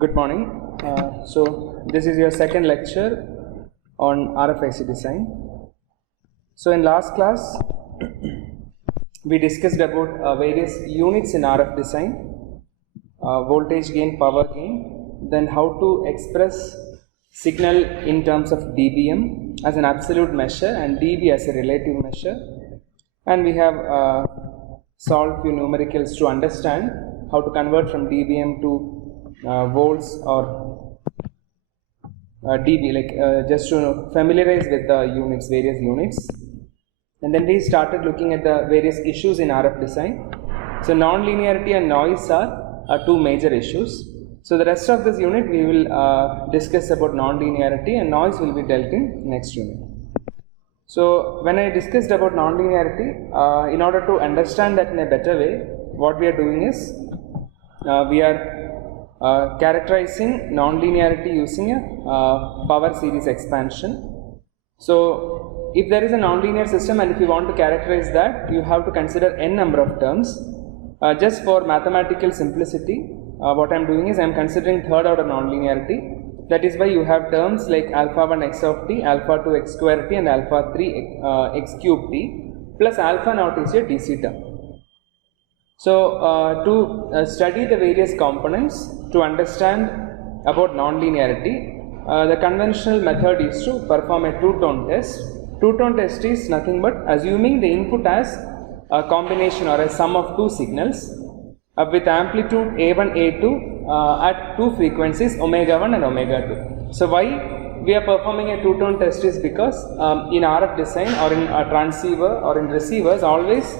Good morning. So this is your second lecture on RFIC design. So in last class we discussed about various units in RF design, voltage gain, power gain, then how to express signal in terms of dBm as an absolute measure and dB as a relative measure, and we have solved few numericals to understand how to convert from dBm to volts or dB, just to familiarize with the units, various units. And then we started looking at the various issues in RF design. So nonlinearity and noise are two major issues. So the rest of this unit we will discuss about nonlinearity, and noise will be dealt in next unit. So when I discussed about nonlinearity, in order to understand that in a better way, what we are doing is we are characterizing nonlinearity using a power series expansion. So if there is a nonlinear system and if you want to characterize that, you have to consider n number of terms. Just for mathematical simplicity, what I am doing is I am considering third order nonlinearity. That is why you have terms like alpha 1 x of t, alpha 2 x square t, and alpha 3 x cube t, plus alpha naught is your DC term. So to study the various components, to understand about nonlinearity, the conventional method is to perform a two-tone test. Two-tone test is nothing but assuming the input as a combination or a sum of two signals with amplitude A1, A2 at two frequencies omega 1 and omega 2. So why we are performing a two-tone test is because in RF design or in a transceiver or in receivers, always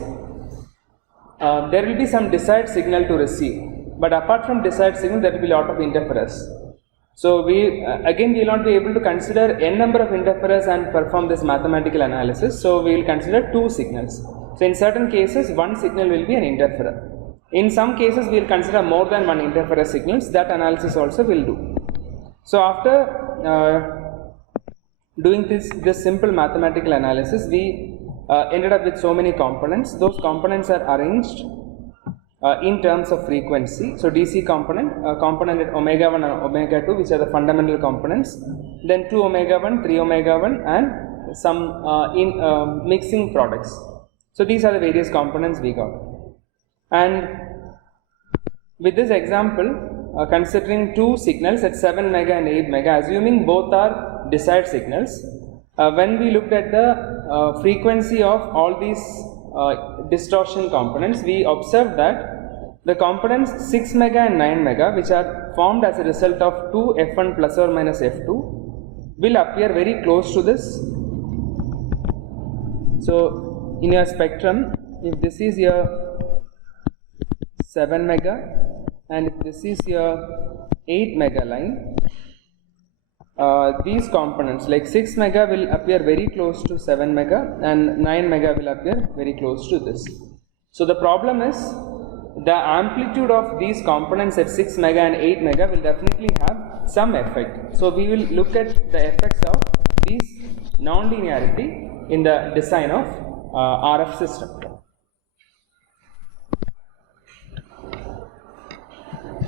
there will be some desired signal to receive, but apart from desired signal there will be a lot of interference. So we again will not be able to consider n number of interferers and perform this mathematical analysis. So we will consider two signals. So in certain cases one signal will be an interferer. In some cases we will consider more than one interferer signals. That analysis also will do. So after doing this simple mathematical analysis, we ended up with so many components. Those components are arranged in terms of frequency. So DC component, component at omega 1 and omega 2, which are the fundamental components, then 2 omega 1, 3 omega 1, and some mixing products. So these are the various components we got. And with this example, considering two signals at 7 mega and 8 mega, assuming both are desired signals, when we looked at the frequency of all these distortion components, we observed that the components 6 mega and 9 mega, which are formed as a result of 2 f1 plus or minus f2, will appear very close to this. So in your spectrum, if this is your 7 mega and if this is your 8 mega line, these components like 6 mega will appear very close to 7 mega and 9 mega will appear very close to this. So the problem is the amplitude of these components at 6 mega and 8 mega will definitely have some effect. So we will look at the effects of these nonlinearity in the design of RF system.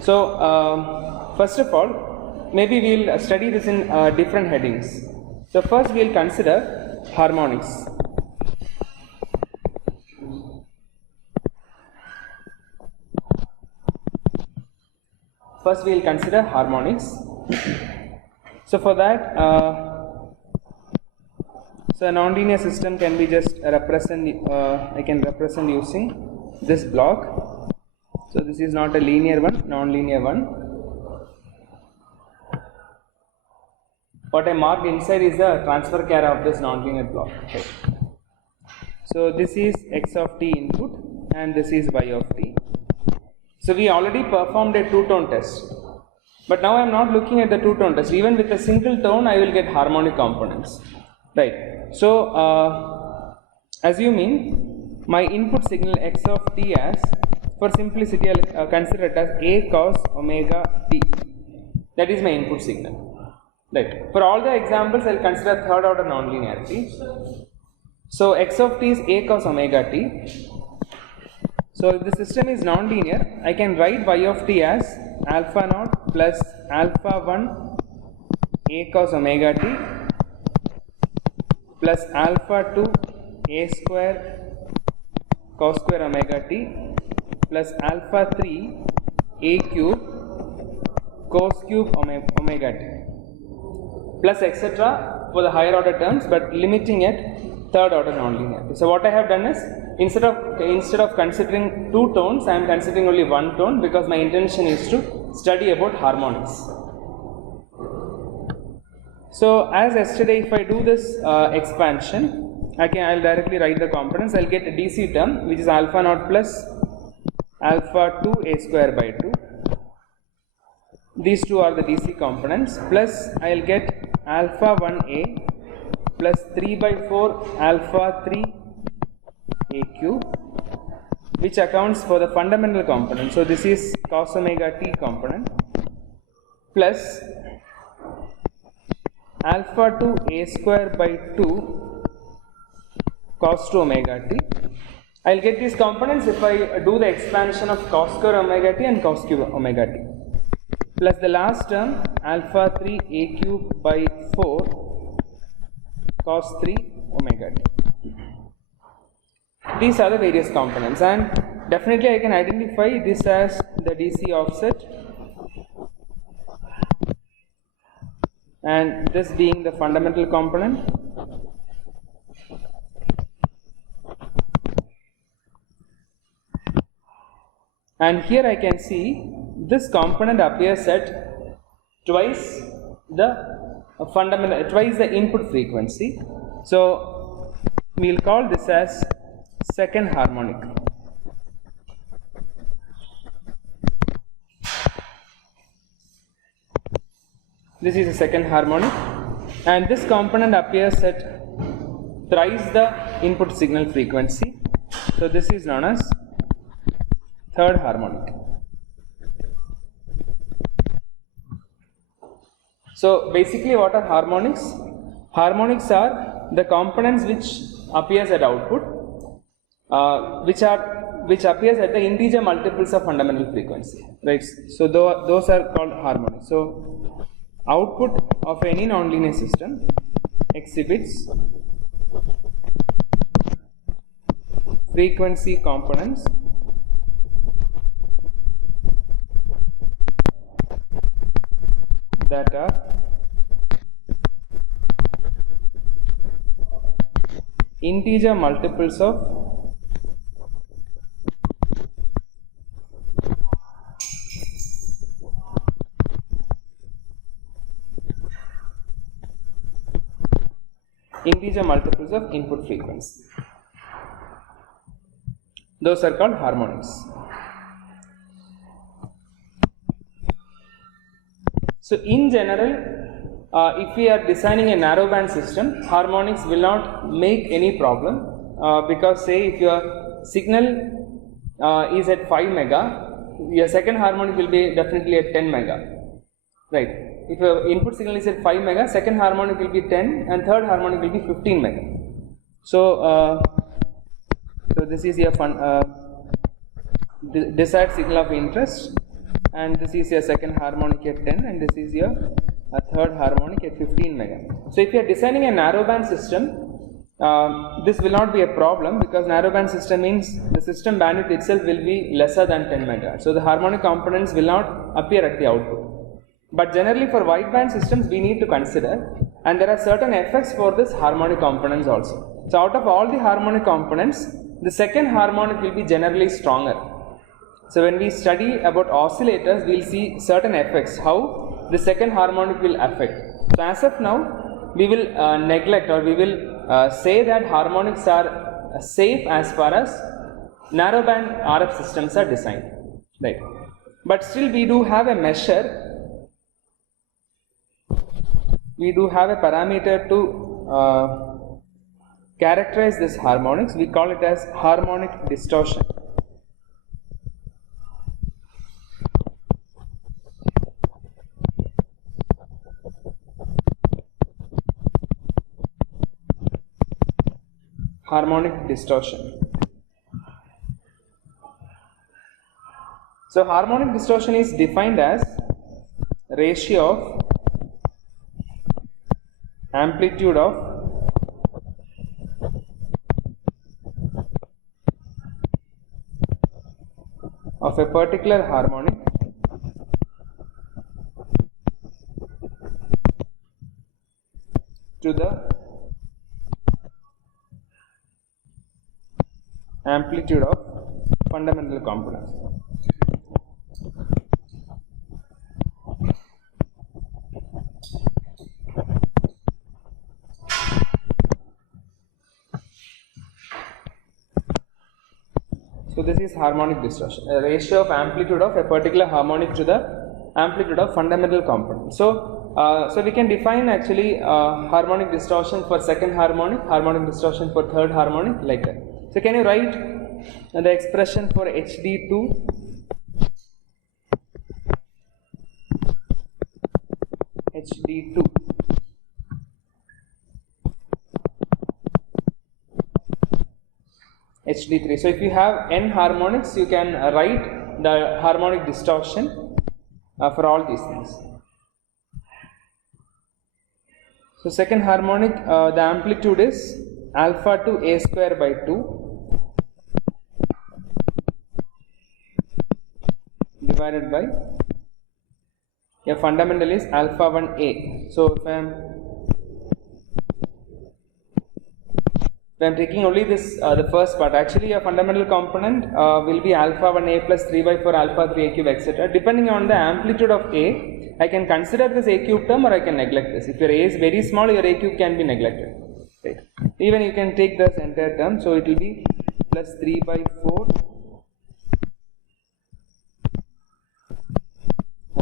So first of all, maybe we will study this in different headings. So first we will consider harmonics. First we will consider harmonics. So for that, so a nonlinear system can be just represent, I can represent using this block. So this is not a linear one, nonlinear one. What I marked inside is the transfer carrier of this nonlinear block. Okay. So this is x of t input and this is y of t. So we already performed a two-tone test, but now I am not looking at the two-tone test. Even with a single tone I will get harmonic components, right? So assuming my input signal x of t as, for simplicity I will consider it as a cos omega t. That is my input signal. Right. For all the examples, I will consider third order nonlinearity. So x of t is a cos omega t. So if the system is nonlinear, I can write y of t as alpha naught plus alpha 1 a cos omega t plus alpha 2 a square cos square omega t plus alpha 3 a cube cos cube omega t plus etc. for the higher order terms, but limiting at third order nonlinearity. So what I have done is, instead of considering two tones, I am considering only one tone, because my intention is to study about harmonics. So as yesterday, if I do this expansion, I'll directly write the components. I'll get a DC term which is alpha naught plus alpha 2 a square by 2. These two are the DC components, plus I'll get alpha 1a plus 3 by 4 alpha 3 a cube, which accounts for the fundamental component. So this is cos omega t component, plus alpha 2 a square by 2 cos 2 omega t. I'll get these components if I do the expansion of cos square omega t and cos cube omega t, plus the last term alpha 3 a cube by 4 cos 3 omega t. These are the various components, and definitely I can identify this as the DC offset, and this being the fundamental component, and here I can see this component appears at twice the twice the input frequency. So we will call this as second harmonic. This is a second harmonic, and this component appears at thrice the input signal frequency. So this is known as third harmonic. So basically, what are harmonics? Harmonics are the components which appears at output, which appears at the integer multiples of fundamental frequency, right? So those are called harmonics. So output of any nonlinear system exhibits frequency components that are integer multiples of input frequency. Those are called harmonics. So in general, if we are designing a narrowband system, harmonics will not make any problem, because say if your signal is at 5 mega, your second harmonic will be definitely at 10 mega, right? If your input signal is at 5 mega, second harmonic will be 10 and third harmonic will be 15 mega. So, so this is your desired signal of interest, and this is your second harmonic at 10, and this is your third harmonic at 15 mega. So if you are designing a narrowband system, this will not be a problem, because narrowband system means the system bandwidth itself will be lesser than 10 mega. So the harmonic components will not appear at the output. But generally for wideband systems we need to consider, and there are certain effects for this harmonic components also. So out of all the harmonic components, the second harmonic will be generally stronger. So when we study about oscillators, we will see certain effects, how the second harmonic will affect. So as of now, we will neglect, or we will say that harmonics are safe as far as narrowband RF systems are designed, right? But still we do have a measure, we do have a parameter to characterize this harmonics. We call it as harmonic distortion. Harmonic distortion. So harmonic distortion is defined as ratio of amplitude of a particular harmonic to the amplitude of fundamental components. So this is harmonic distortion, a ratio of amplitude of a particular harmonic to the amplitude of fundamental component. So we can define actually harmonic distortion for second harmonic, harmonic distortion for third harmonic, like that. So can you write the expression for HD2? HD2. HD3. So if you have n harmonics, you can write the harmonic distortion for all these things. So second harmonic, the amplitude is alpha to a square by 2 divided by a fundamental is alpha 1a. So if I am taking only this the first part, actually a fundamental component will be alpha 1a plus 3 by 4 alpha 3 a cube, etc. Depending on the amplitude of a, I can consider this a cube term or I can neglect this. If your a is very small, your a cube can be neglected. Right. Even you can take this entire term, so it will be plus 3 by 4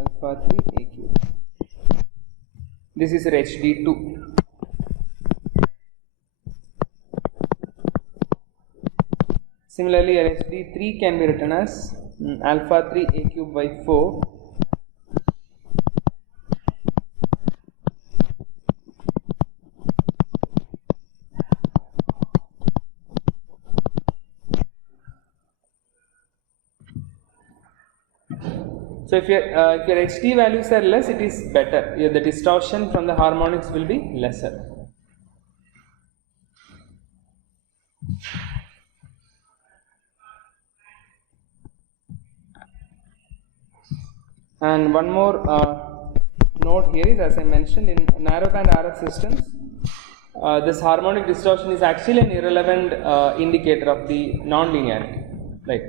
alpha 3 a cube. This is your HD2. Similarly, your HD3 can be written as alpha 3 a cube by 4 So if your HD values are less, it is better. The distortion from the harmonics will be lesser. And one more note here is, as I mentioned, in narrowband RF systems, this harmonic distortion is actually an irrelevant indicator of the nonlinearity. Right.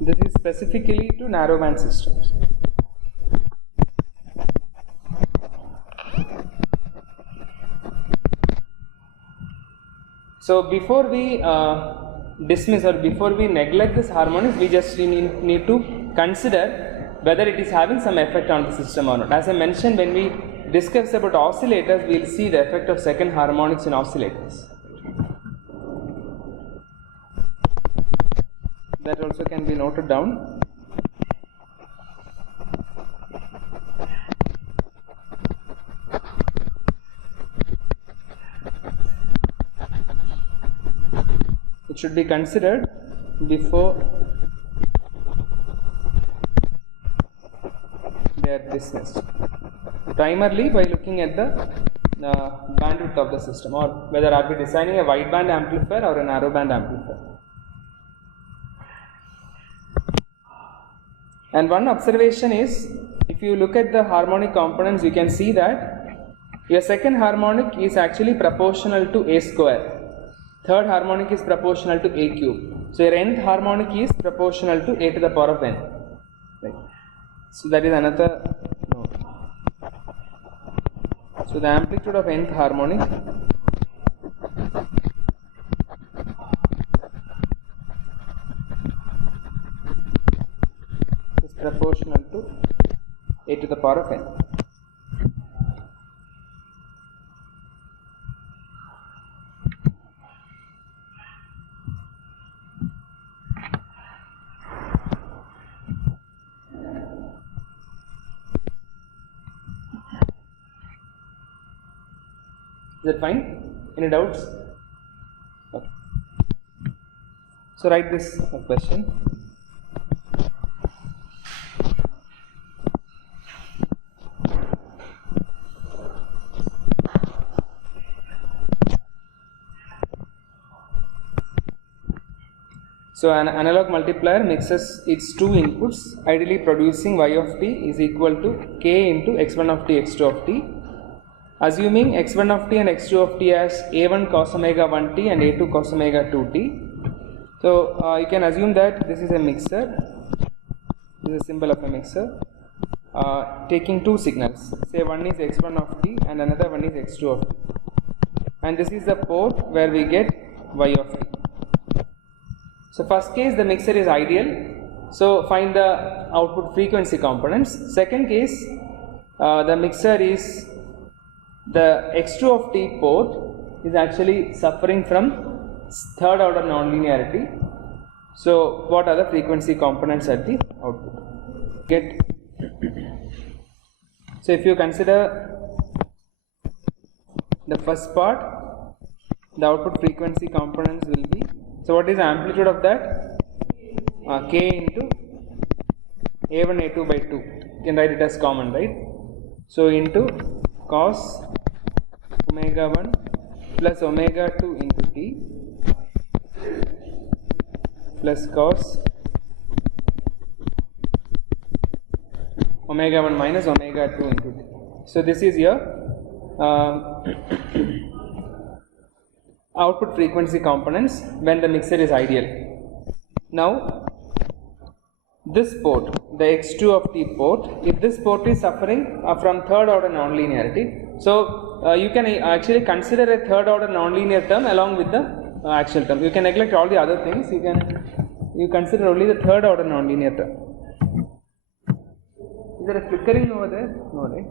This is specifically to narrowband systems. So before we dismiss or before we neglect this harmonics, we just need to consider whether it is having some effect on the system or not. As I mentioned, when we discuss about oscillators, we will see the effect of second harmonics in oscillators. That also can be noted down. It should be considered before they are dismissed, primarily by looking at the bandwidth of the system, or whether are we designing a wideband amplifier or a narrowband amplifier. And one observation is, if you look at the harmonic components, you can see that your second harmonic is actually proportional to a square. Third harmonic is proportional to a cube. So your nth harmonic is proportional to a to the power of n. Right. So that is another note. So the amplitude of nth harmonic proportional to a to the power of n. Is that fine? Any doubts? Okay. So write this question. So an analog multiplier mixes its two inputs, ideally producing y of t is equal to k into x1 of t, x2 of t. Assuming x1 of t and x2 of t as a1 cos omega 1t and a2 cos omega 2t. So you can assume that this is a mixer, this is a symbol of a mixer, taking two signals, say one is x1 of t and another one is x2 of t, and this is the port where we get y of t. So first case the mixer is ideal, so find the output frequency components. Second case the mixer is, the x2 of t port is actually suffering from third order nonlinearity. So what are the frequency components at the output? Get. So if you consider the first part, the output frequency components will be, so what is the amplitude of that? K into a1 a2 by 2. You can write it as common, right? So into cos omega 1 plus omega 2 into t plus cos omega 1 minus omega 2 into t. So this is your output frequency components when the mixer is ideal. Now this port, the x2 of t port, if this port is suffering from third order nonlinearity, so you can actually consider a third order nonlinear term along with the actual term. You can neglect all the other things, you consider only the third order nonlinear term. Is there a flickering over there? No, right?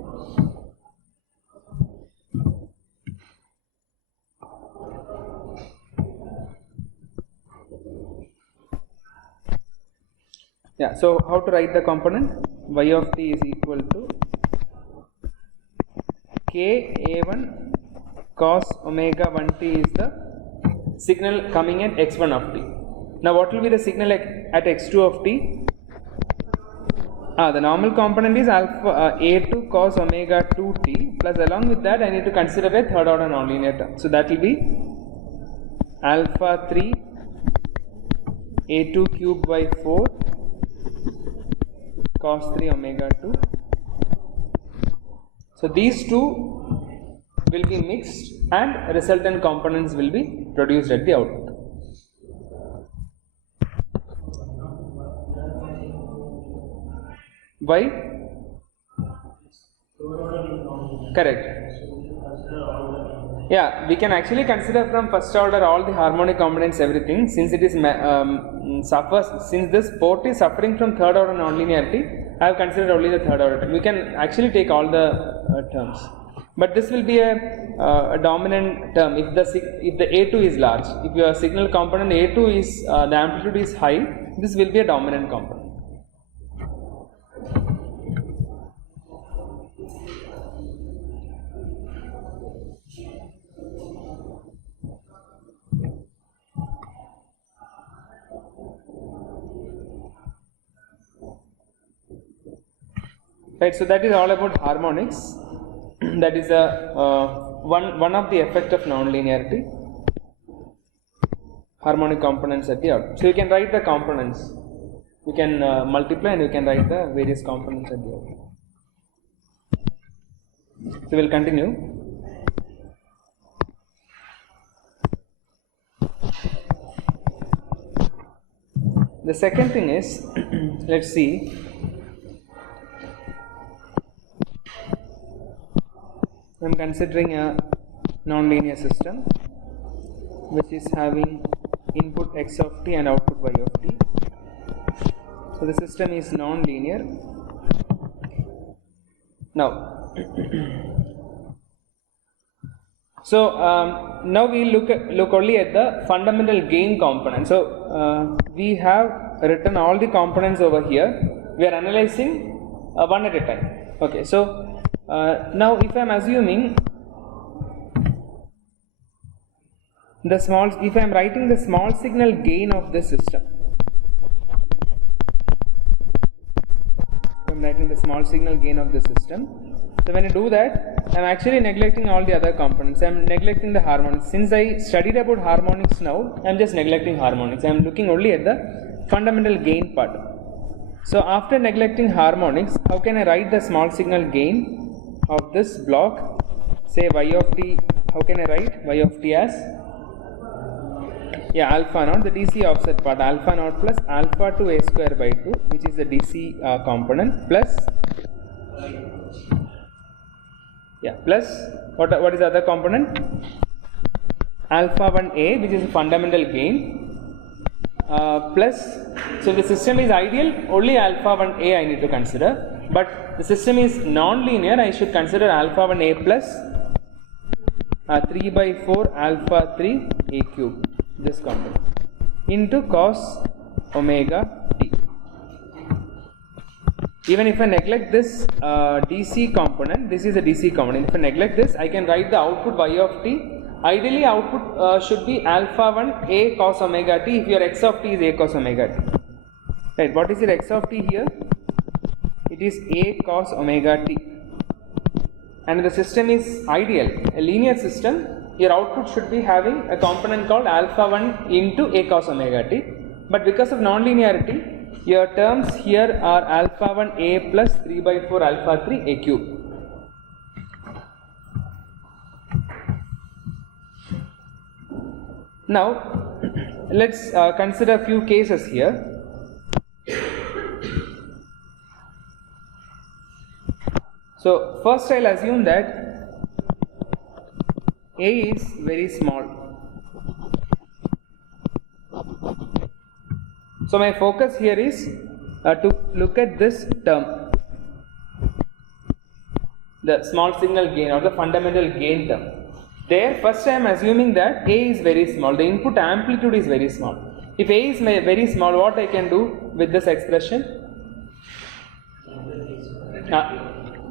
Yeah, so how to write the component? Y of t is equal to k a1 cos omega 1t is the signal coming at x1 of t. Now what will be the signal at x2 of t? The normal component is alpha a2 cos omega 2t, plus along with that I need to consider a third order nonlinear term. So that will be alpha 3 a2 cube by 4 cos 3 omega 2. So these two will be mixed and resultant components will be produced at the output. Why? Correct. Yeah, we can actually consider from first order all the harmonic components, everything, since it is since this port is suffering from third order nonlinearity. I have considered only the third order term. We can actually take all the terms, but this will be a dominant term if the A2 is large. If your signal component A2 is the amplitude is high, this will be a dominant component. Right, so that is all about harmonics. That is one of the effect of nonlinearity. Harmonic components at the output. So you can write the components. You can multiply and you can write the various components at the output. So we will continue. The second thing is, let's see. I am considering a nonlinear system which is having input x of t and output y of t. So the system is non-linear. Now, so now we look only at the fundamental gain component. So we have written all the components over here. We are analyzing one at a time. Okay. So now if I am assuming if I am writing the small signal gain of the system, I am writing the small signal gain of the system. So when I do that, I am actually neglecting all the other components. I am neglecting the harmonics. Since I studied about harmonics now, I am just neglecting harmonics. I am looking only at the fundamental gain part. So after neglecting harmonics, how can I write the small signal gain of this block? Say y of t, how can I write y of t as? Yeah, alpha naught, the DC offset part, alpha naught plus alpha to a square by 2, which is the DC component, plus plus what is the other component? Alpha 1a, which is the fundamental gain, plus, so the system is ideal, only alpha 1a I need to consider, but the system is non-linear, I should consider alpha 1a plus 3 by 4 alpha 3 a cube, this component, into cos omega t. Even if I neglect this DC component, this is a DC component. If I neglect this, I can write the output y of t. Ideally, output should be alpha 1 a cos omega t if your x of t is a cos omega t. Right, what is your x of t here? It is a cos omega t. And the system is ideal, a linear system, your output should be having a component called alpha 1 into a cos omega t. But because of non-linearity, your terms here are alpha 1 a plus 3 by 4 alpha 3 a cube. Now, let's consider a few cases here. So, first I will assume that a is very small. So, my focus here is to look at this term, the small signal gain or the fundamental gain term. There, first I am assuming that a is very small, the input amplitude is very small. If a is very small, what I can do with this expression?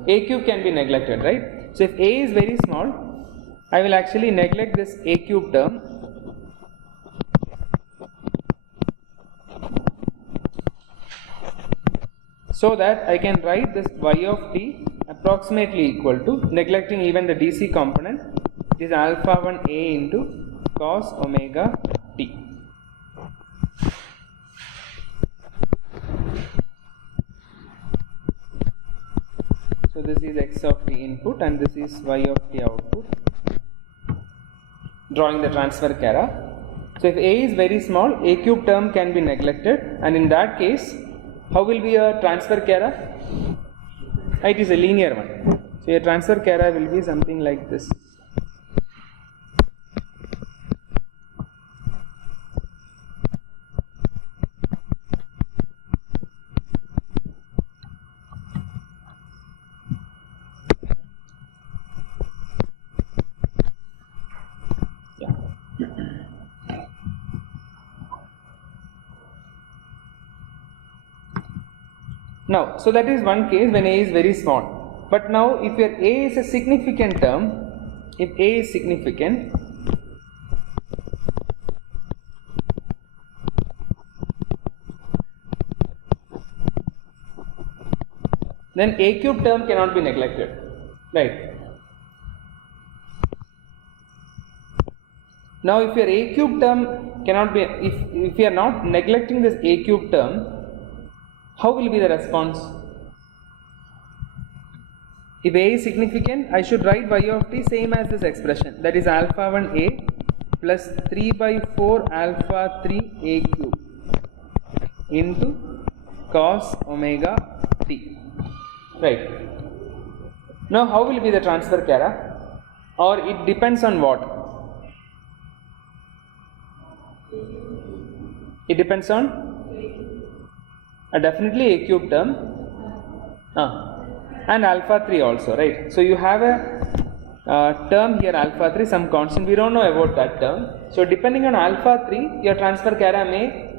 A cube can be neglected, right? So, if a is very small, I will actually neglect this a cube term. So that I can write this y of t approximately equal to, neglecting even the DC component, it is alpha 1 a into cos omega t. So this is x of t input and this is y of t output, drawing the transfer cara. So if a is very small, a cube term can be neglected, and in that case, how will be a transfer cara? It is a linear one. So your transfer cara will be something like this. Now, so that is one case when a is very small. But now, if your a is a significant term, if a is significant, then a cube term cannot be neglected, right? Now, if your a cube term cannot be, if you are not neglecting this a cube term, how will be the response? If a is significant, I should write y of t same as this expression, that is alpha 1 a plus 3 by 4 alpha 3 a cube into cos omega t, right? Now, how will be the transfer cara? Or it depends on what? It depends on Definitely a cube term, and alpha 3 also, right? So you have a term here alpha 3, some constant, we don't know about that term. So depending on alpha 3, your transfer chara may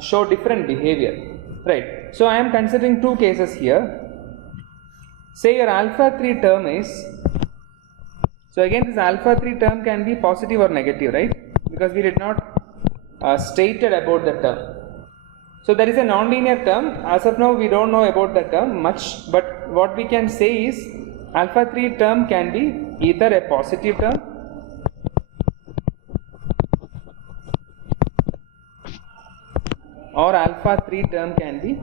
show different behavior, right? So I am considering two cases here. Say your alpha 3 term is, so again this alpha 3 term can be positive or negative, right? Because we did not stated about the term. So there is a nonlinear term. As of now we don't know about the term much, but what we can say is alpha 3 term can be either a positive term or alpha 3 term can be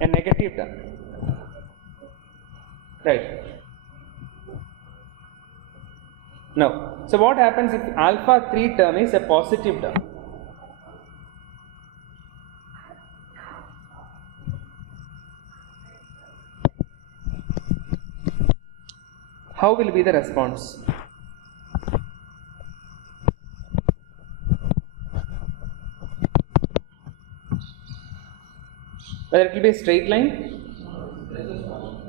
a negative term, right? Now, so what happens if alpha 3 term is a positive term? How will be the response? Whether it will be a straight line?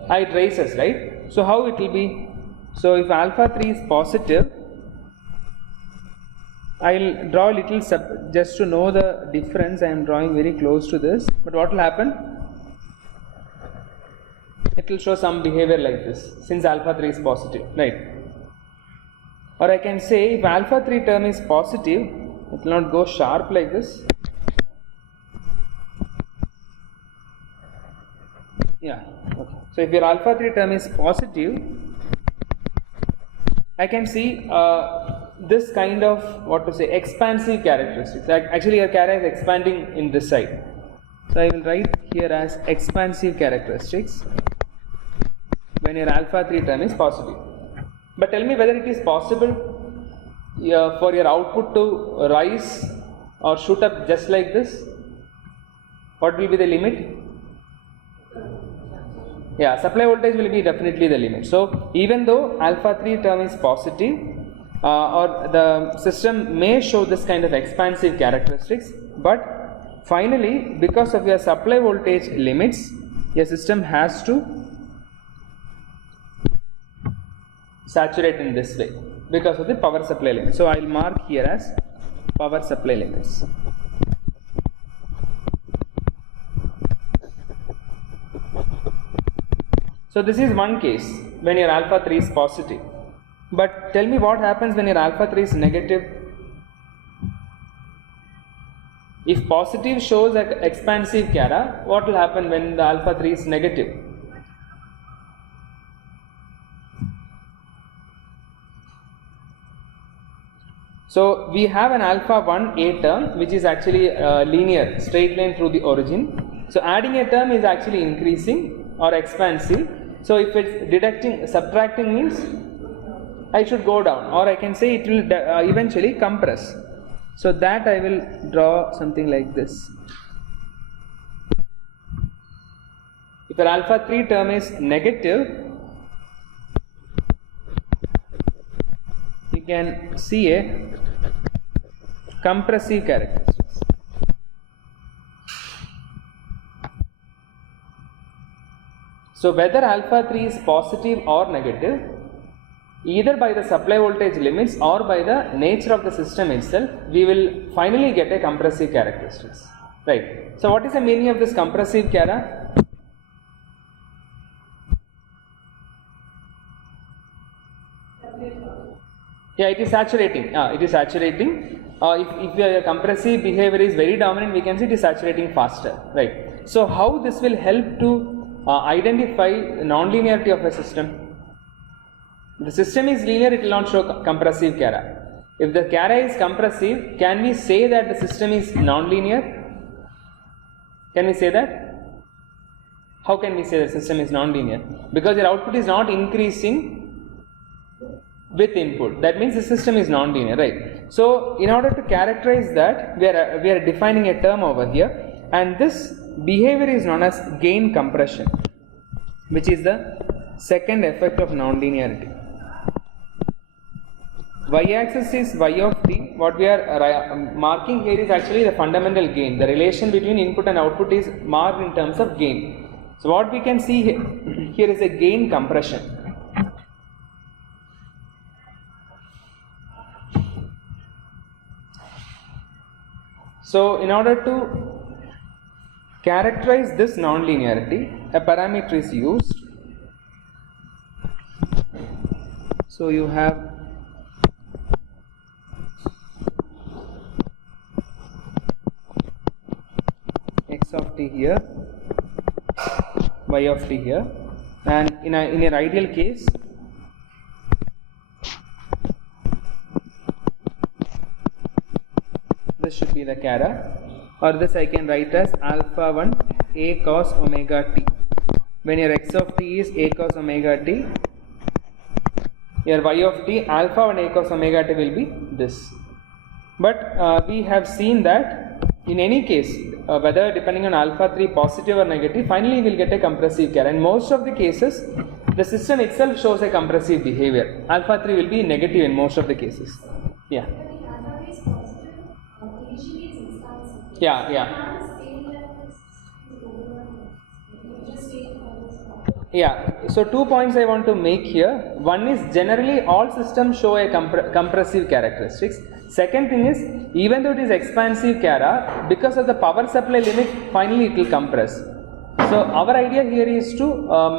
It raises, right? So how it will be? So if alpha 3 is positive, I will draw a little just to know the difference. I am drawing very close to this, but what will happen? It will show some behavior like this, since alpha 3 is positive, right? Or I can say if alpha 3 term is positive, it will not go sharp like this. Yeah, okay. So if your alpha 3 term is positive, I can see this kind of, what to say, expansive characteristics. Actually your chara is expanding in this side. So I will write here as expansive characteristics when your alpha 3 term is positive. But tell me whether it is possible for your output to rise or shoot up just like this. What will be the limit? Yeah, supply voltage will be definitely the limit. So even though alpha 3 term is positive, or the system may show this kind of expansive characteristics, but finally because of your supply voltage limits, your system has to saturate in this way because of the power supply limit. So I will mark here as power supply limits. So this is one case when your alpha 3 is positive. But tell me what happens when your alpha 3 is negative. If positive shows an expansive chara, what will happen when the alpha 3 is negative? So we have an alpha 1 a term which is actually a linear straight line through the origin. So adding a term is actually increasing or expansive. So if it's subtracting means I should go down, or I can say it will eventually compress. So that I will draw something like this. If your alpha 3 term is negative, you can see a compressive characteristics. So whether alpha 3 is positive or negative, either by the supply voltage limits or by the nature of the system itself, we will finally get a compressive characteristics, right? So what is the meaning of this compressive chara? Yeah, it is saturating. It is saturating. If your compressive behavior is very dominant, we can see it is saturating faster, right? So how this will help to identify non-linearity of a system? The system is linear, it will not show compressive chara. If the chara is compressive, can we say that the system is non-linear? Can we say that? How can we say the system is non-linear? Because your output is not increasing with input. That means the system is non-linear, right? So in order to characterize that, we are defining a term over here, and this behavior is known as gain compression, which is the second effect of non-linearity. y-axis is y of t. What we are marking here is actually the fundamental gain. The relation between input and output is marked in terms of gain. So what we can see here is a gain compression. So in order to characterize this nonlinearity, a parameter is used. So you have x of t here, y of t here, and in an ideal case this should be the chara, or this I can write as alpha 1 a cos omega t. When your x of t is a cos omega t, your y of t alpha 1 a cos omega t will be this. But we have seen that in any case, whether depending on alpha 3 positive or negative, finally we will get a compressive chara. In most of the cases, the system itself shows a compressive behavior. Alpha 3 will be negative in most of the cases. Yeah. Yeah. So 2 points I want to make here. One is generally all systems show a compressive characteristics. Second thing is, even though it is expansive chara, because of the power supply limit, finally it will compress. So our idea here is to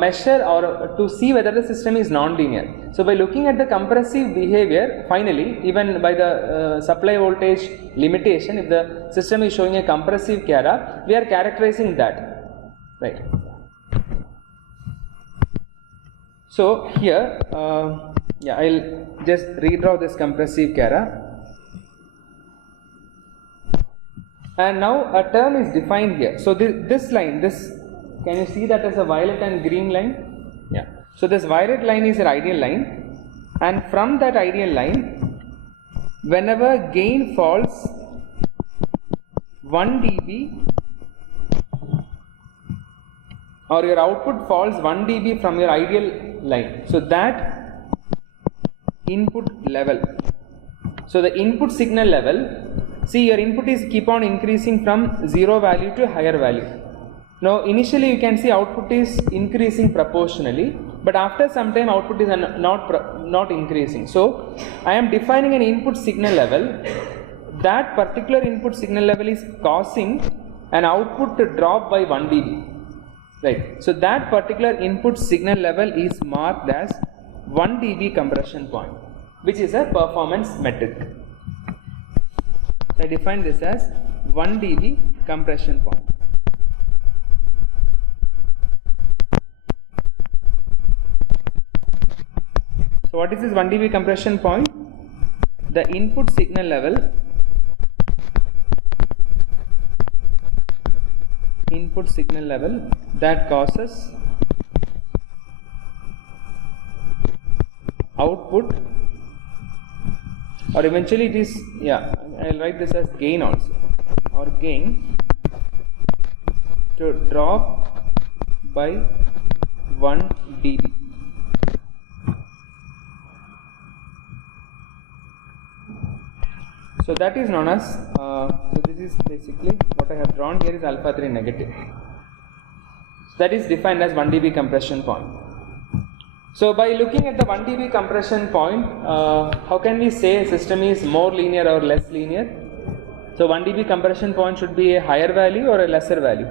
measure or to see whether the system is nonlinear. So by looking at the compressive behavior, finally, even by the supply voltage limitation, if the system is showing a compressive chara, we are characterizing that, right? So here, I'll just redraw this compressive chara. And now a term is defined here. So this line, can you see that as a violet and green line? Yeah. So this violet line is an ideal line, and from that ideal line, whenever gain falls 1 dB or your output falls 1 dB from your ideal line, so that input level, so the input signal level, see your input is keep on increasing from 0 value to higher value. Now initially you can see output is increasing proportionally, but after some time output is not increasing. So I am defining an input signal level. That particular input signal level is causing an output to drop by 1 dB. Right. So that particular input signal level is marked as 1 dB compression point, which is a performance metric. I define this as 1 dB compression point. So what is this 1 dB compression point? The input signal level that causes output, or eventually it is, I'll write this as gain also, or gain to drop by 1 dB. So that is known as, so this is basically what I have drawn here is alpha 3 negative. So that is defined as 1 dB compression point. So by looking at the 1 dB compression point, how can we say a system is more linear or less linear? So 1 dB compression point should be a higher value or a lesser value?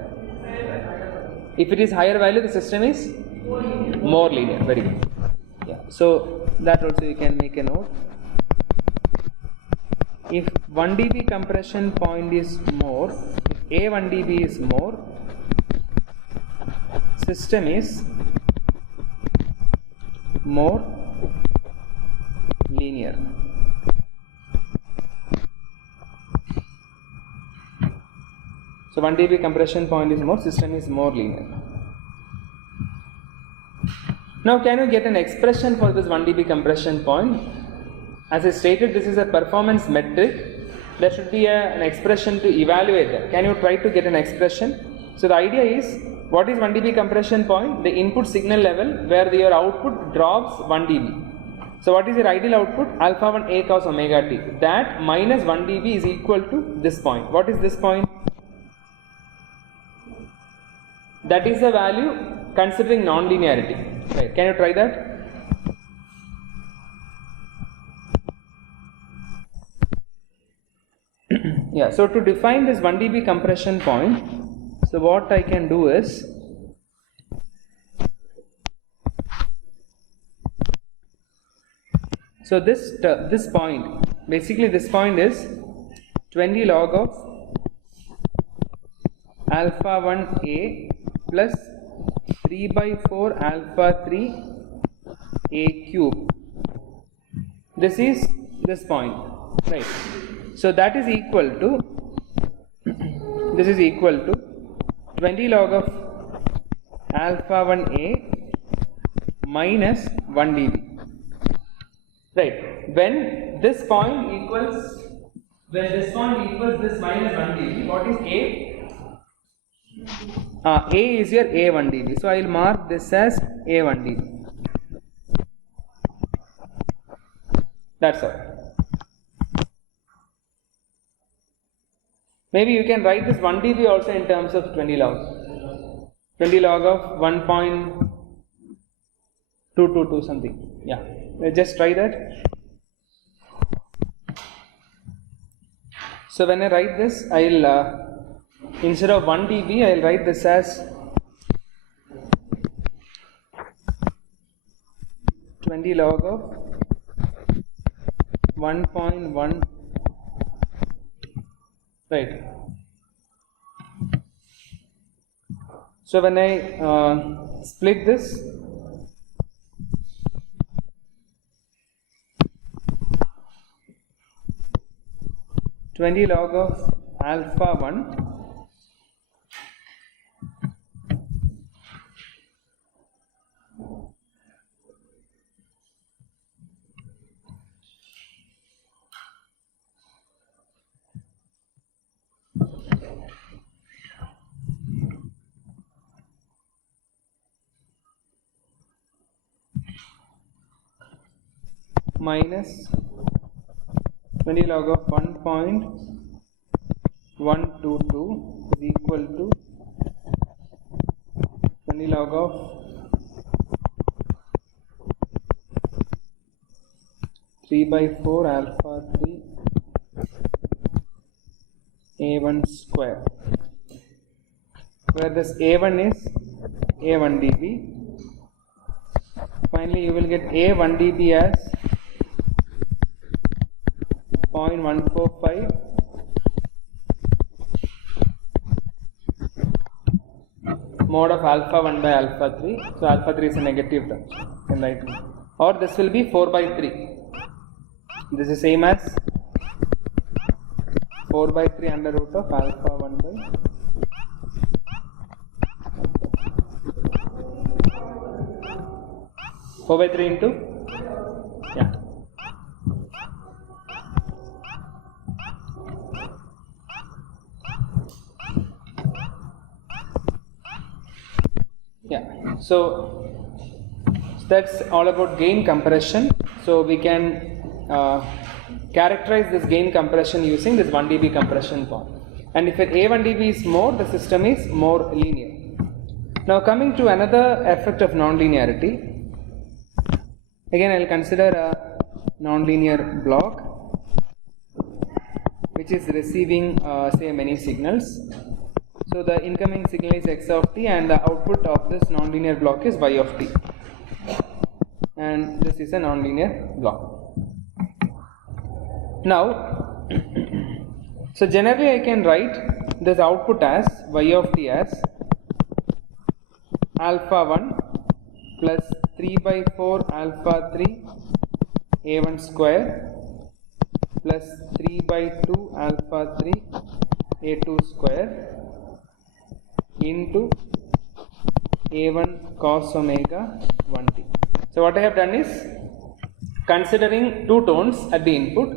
If it is higher value, the system is more linear. Very good. Yeah. So that also you can make a note. If 1 dB compression point is more, if A1 dB is more, system is more linear. So 1 dB compression point is more, system is more linear. Now can you get an expression for this 1 dB compression point? As I stated, this is a performance metric. There should be an expression to evaluate that. Can you try to get an expression? So the idea is, what is 1 dB compression point? The input signal level where your output drops 1 dB. So what is your ideal output? Alpha 1 A cos omega t. That minus 1 dB is equal to this point. What is this point? That is the value considering nonlinearity. Right. Can you try that? Yeah, so to define this 1 dB compression point, so what I can do is, so this point, basically this point is 20 log of alpha 1 A plus 3 by 4 alpha 3 A cube. This is this point, right? So that is equal to, this is equal to 20 log of alpha 1 A minus 1 dB. Right. When this point equals this minus 1 dB, what is A? A is your A1 dB. So I will mark this as A1 dB. That's all. Maybe you can write this 1 dB also in terms of 20 log. 20 log of 1.222 something. Yeah. Let's just try that. So when I write this, I'll instead of 1 dB, I'll write this as 20 log of 1.1. Right. So when I split this, (20 log of alpha 1) minus 20 log of 1.122 is equal to 20 log of 3 by 4 alpha 3 A1 square, where this A1 is A1 dB. Finally, you will get A1 dB as 0.145 mod of alpha 1 by alpha 3. So alpha 3 is a negative term, can write it. Or this will be 4 by 3. This is same as 4 by 3 under root of alpha 1 by 4 by 3 into, yeah. Yeah, so that's all about gain compression. So we can characterize this gain compression using this 1 dB compression point. And if A1 dB is more, the system is more linear. Now coming to another effect of nonlinearity. Again, I will consider a nonlinear block which is receiving say many signals. So the incoming signal is x of t and the output of this nonlinear block is y of t, and this is a nonlinear block. Now, so generally I can write this output as y of t as alpha 1 plus 3 by 4 alpha 3 A1 square plus 3 by 2 alpha 3 A2 square into A1 cos omega 1t. So what I have done is, considering two tones at the input,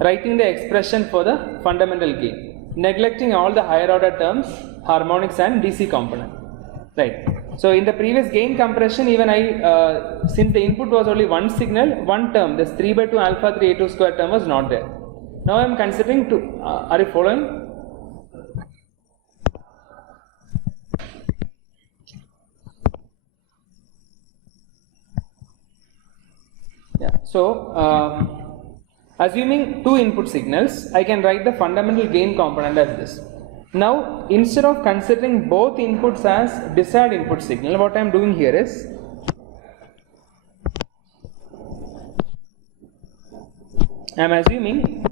writing the expression for the fundamental gain, neglecting all the higher order terms, harmonics and DC component. Right. So in the previous gain compression, even since the input was only one signal, one term, this 3 by 2 alpha 3 A2 square term was not there. Now I am considering two. Are you following? Yeah. So assuming two input signals, I can write the fundamental gain component as this. Now, instead of considering both inputs as desired input signal, what I am doing here is I am assuming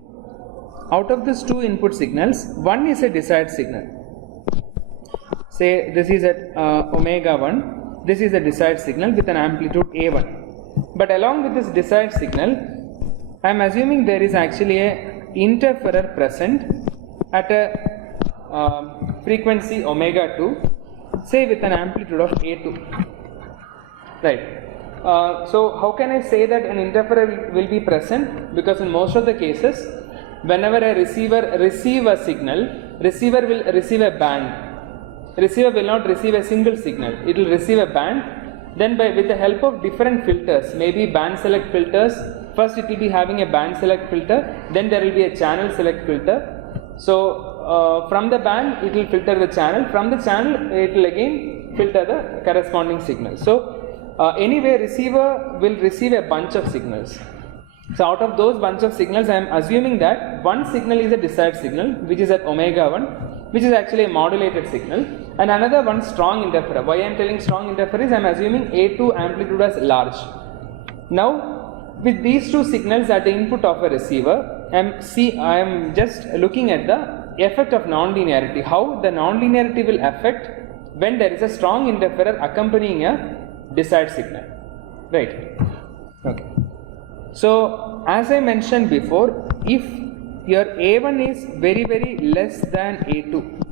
out of these two input signals, one is a desired signal. Say this is at omega 1, this is a desired signal with an amplitude A1. But along with this desired signal, I am assuming there is actually a interferer present at a frequency omega 2, say with an amplitude of A2, right. So how can I say that an interferer will be present? Because in most of the cases, whenever a receiver receives a signal, receiver will receive a band. Receiver will not receive a single signal, it will receive a band. Then with the help of different filters, maybe band select filters, first it will be having a band select filter, then there will be a channel select filter. So from the band it will filter the channel, from the channel it will again filter the corresponding signal. So anyway, receiver will receive a bunch of signals. So out of those bunch of signals, I am assuming that one signal is a desired signal which is at omega 1, which is actually a modulated signal, and another one strong interferer. Why I am telling strong interferer is I am assuming A2 amplitude as large. Now with these two signals at the input of a receiver, I am just looking at the effect of nonlinearity, how the nonlinearity will affect when there is a strong interferer accompanying a desired signal, right. Okay. So as I mentioned before, if your A1 is very less than A2,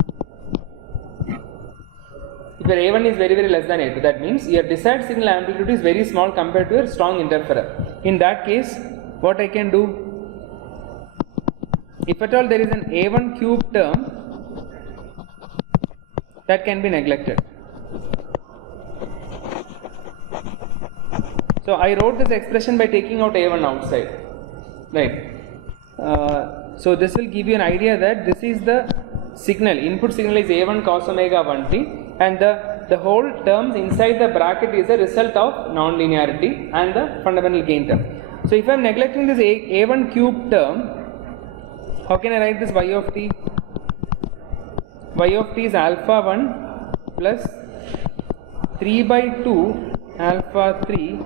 if your A1 is very less than A2, that means your desired signal amplitude is very small compared to your strong interferer. In that case, what I can do, if at all there is an A1 cube term, that can be neglected. So I wrote this expression by taking out A1 outside, right. So this will give you an idea that this is the signal, input signal is A1 cos omega 1t, and the whole terms inside the bracket is a result of nonlinearity and the fundamental gain term. So if I am neglecting this A1 cube term, how can I write this y of t? Y of t is alpha 1 plus 3 by 2 alpha 3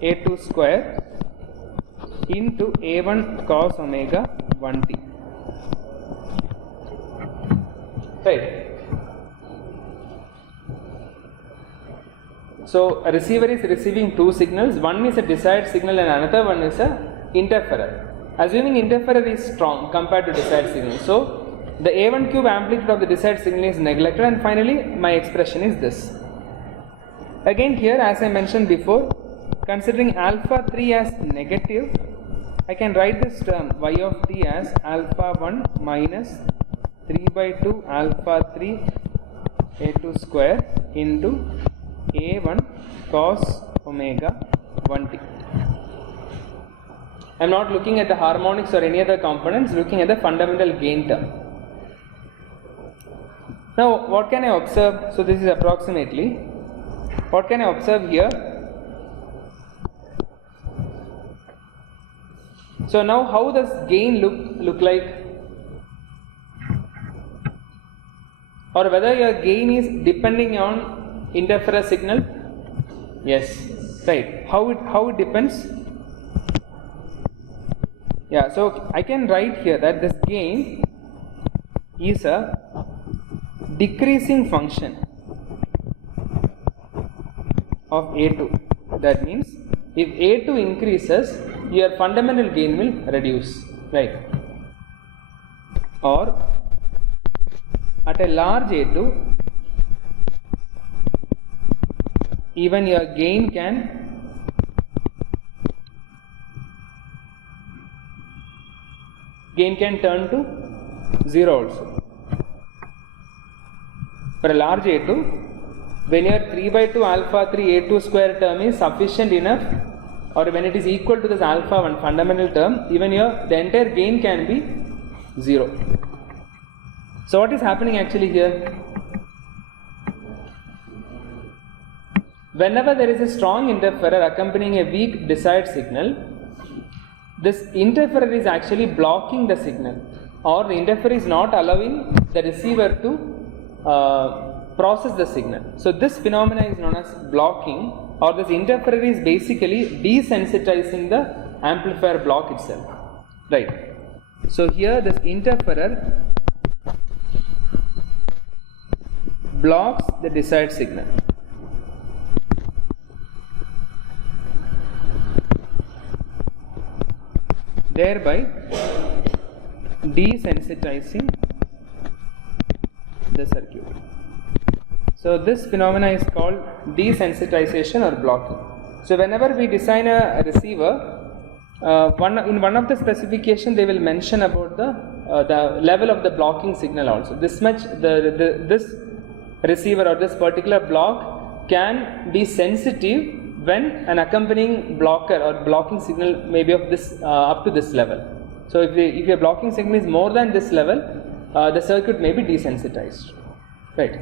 A2 square into A1 cos omega 1t, right. So a receiver is receiving two signals, one is a desired signal and another one is a interferer. Assuming interferer is strong compared to desired signal, so the A1 cube amplitude of the desired signal is neglected, and finally my expression is this. Again here, as I mentioned before, considering alpha 3 as negative, I can write this term y of t as alpha 1 minus 3 by 2 alpha 3 A2 square into A1 cos omega 1t. I am not looking at the harmonics or any other components, looking at the fundamental gain term. Now what can I observe? So this is approximately, what can I observe here? So now how does gain look like? Or whether your gain is depending on interferer signal? Yes, right. How it depends? Yeah, so I can write here that this gain is a decreasing function of A2. That means if A2 increases, your fundamental gain will reduce, right. Or at a large A2, even your gain can turn to 0 also. For a large A2, when your 3 by 2 alpha 3 A2 square term is sufficient enough, or when it is equal to this alpha 1 fundamental term, even the entire gain can be 0. So what is happening actually here? Whenever there is a strong interferer accompanying a weak desired signal, this interferer is actually blocking the signal, or the interferer is not allowing the receiver to process the signal. So this phenomena is known as blocking, or this interferer is basically desensitizing the amplifier block itself, right? So here this interferer blocks the desired signal. Thereby desensitizing the circuit. So this phenomena is called desensitization or blocking. So whenever we design a receiver, in one of the specification they will mention about the level of the blocking signal also. This much this receiver or this particular block can be sensitive when an accompanying blocker or blocking signal may be of this up to this level. So if your blocking signal is more than this level, the circuit may be desensitized, right?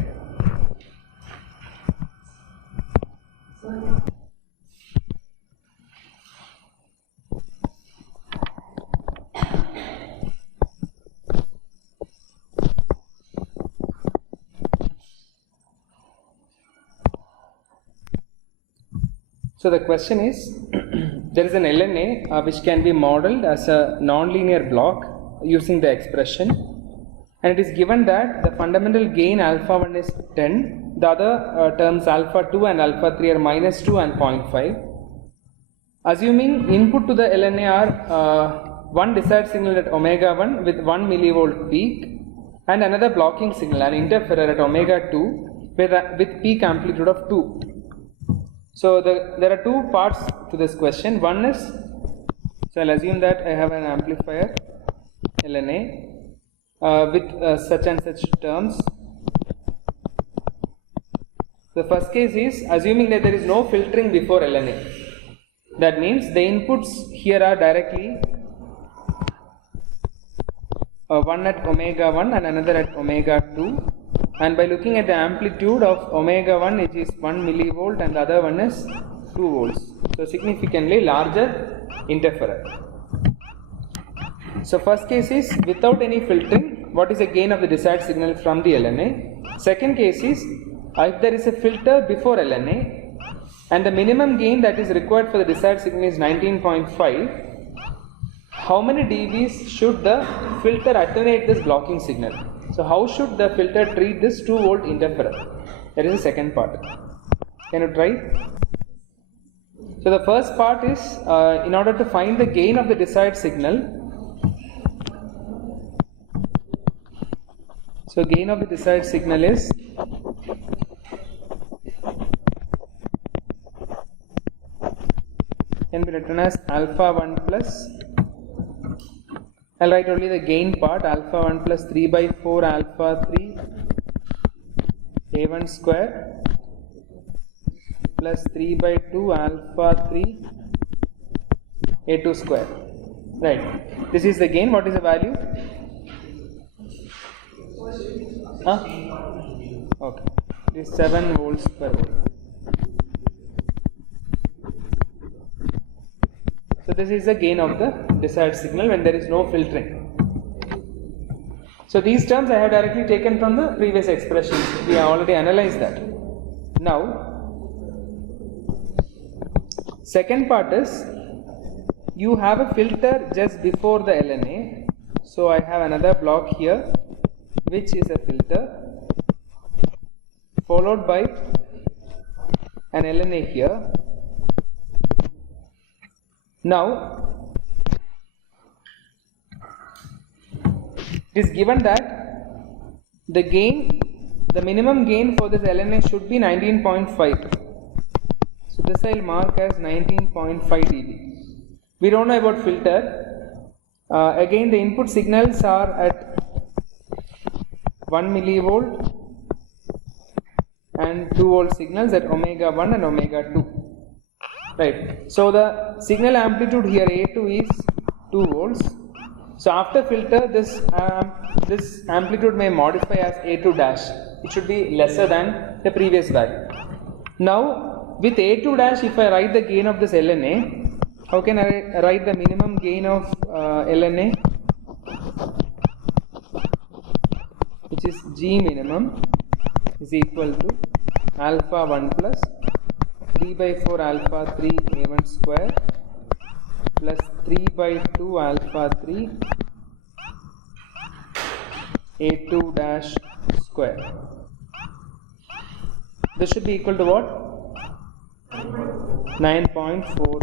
So the question is, there is an LNA which can be modeled as a nonlinear block using the expression, and it is given that the fundamental gain alpha 1 is 10, the other terms alpha 2 and alpha 3 are minus 2 and 0.5. Assuming input to the LNA are one desired signal at omega 1 with 1 millivolt peak and another blocking signal, an interferer at omega 2 with peak amplitude of 2. So there are two parts to this question. One is, so I'll assume that I have an amplifier LNA with such and such terms. The first case is assuming that there is no filtering before LNA. That means the inputs here are directly one at omega 1 and another at omega 2. And by looking at the amplitude of omega 1, it is 1 millivolt and the other one is 2 volts. So significantly larger interferer. So first case is without any filtering, what is the gain of the desired signal from the LNA? Second case is if there is a filter before LNA and the minimum gain that is required for the desired signal is 19.5, how many dBs should the filter attenuate this blocking signal? So how should the filter treat this 2 volt interferer? That is the second part. Can you try? So the first part is in order to find the gain of the desired signal. So gain of the desired signal is can be written as alpha 1 plus, I'll write only the gain part, alpha 1 plus 3 by 4 alpha 3 A1 square plus 3 by 2 alpha 3 A2 square. Right. This is the gain. What is the value? Okay. It is 7 volts per volt. So this is the gain of the desired signal when there is no filtering. So these terms I have directly taken from the previous expressions. We have already analyzed that. Now, second part is you have a filter just before the LNA. So I have another block here which is a filter followed by an LNA here. Now, it is given that the gain, the minimum gain for this LNA should be 19.5. So this I will mark as 19.5 dB. We don't know about filter. Again, the input signals are at 1 millivolt and 2 volt signals at omega 1 and omega 2. Right. So the signal amplitude here A2 is 2 volts. So after filter, this amplitude may modify as A2 dash. It should be lesser than the previous value. Now with A2 dash, if I write the gain of this LNA, how can I write the minimum gain of LNA, which is G minimum is equal to alpha 1 plus 3 by 4 alpha 3 A1 square plus 3 by 2 alpha 3 A2 dash square. This should be equal to what? 9.44.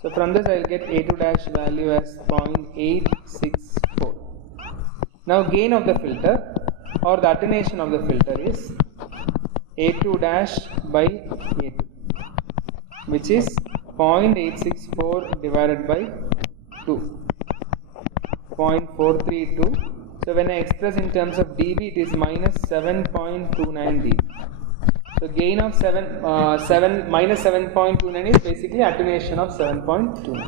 So from this I will get A2 dash value as 0.864. Now gain of the filter or the attenuation of the filter is A2 dash by A2, which is 0.864 divided by 2, 0.432. So when I express in terms of dB, it is minus 7.29 dB. So gain of minus 7.29 is basically attenuation of 7.29.